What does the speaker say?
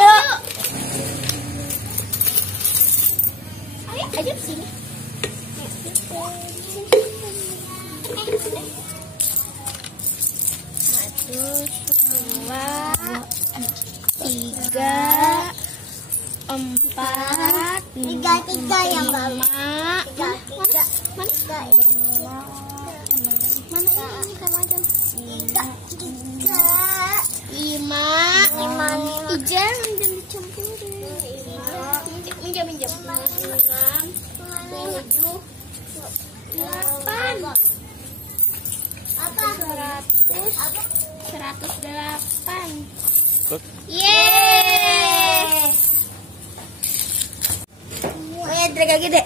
Ayo aja sini. Satu, dua, tiga, empat, tiga yang lima, tiga. mana ini kamu aja? Tiga. Lima. Jangan dicampurin. Minjam. 6, 7, 8. Apa? 108. Yeay. Oh ya, gede.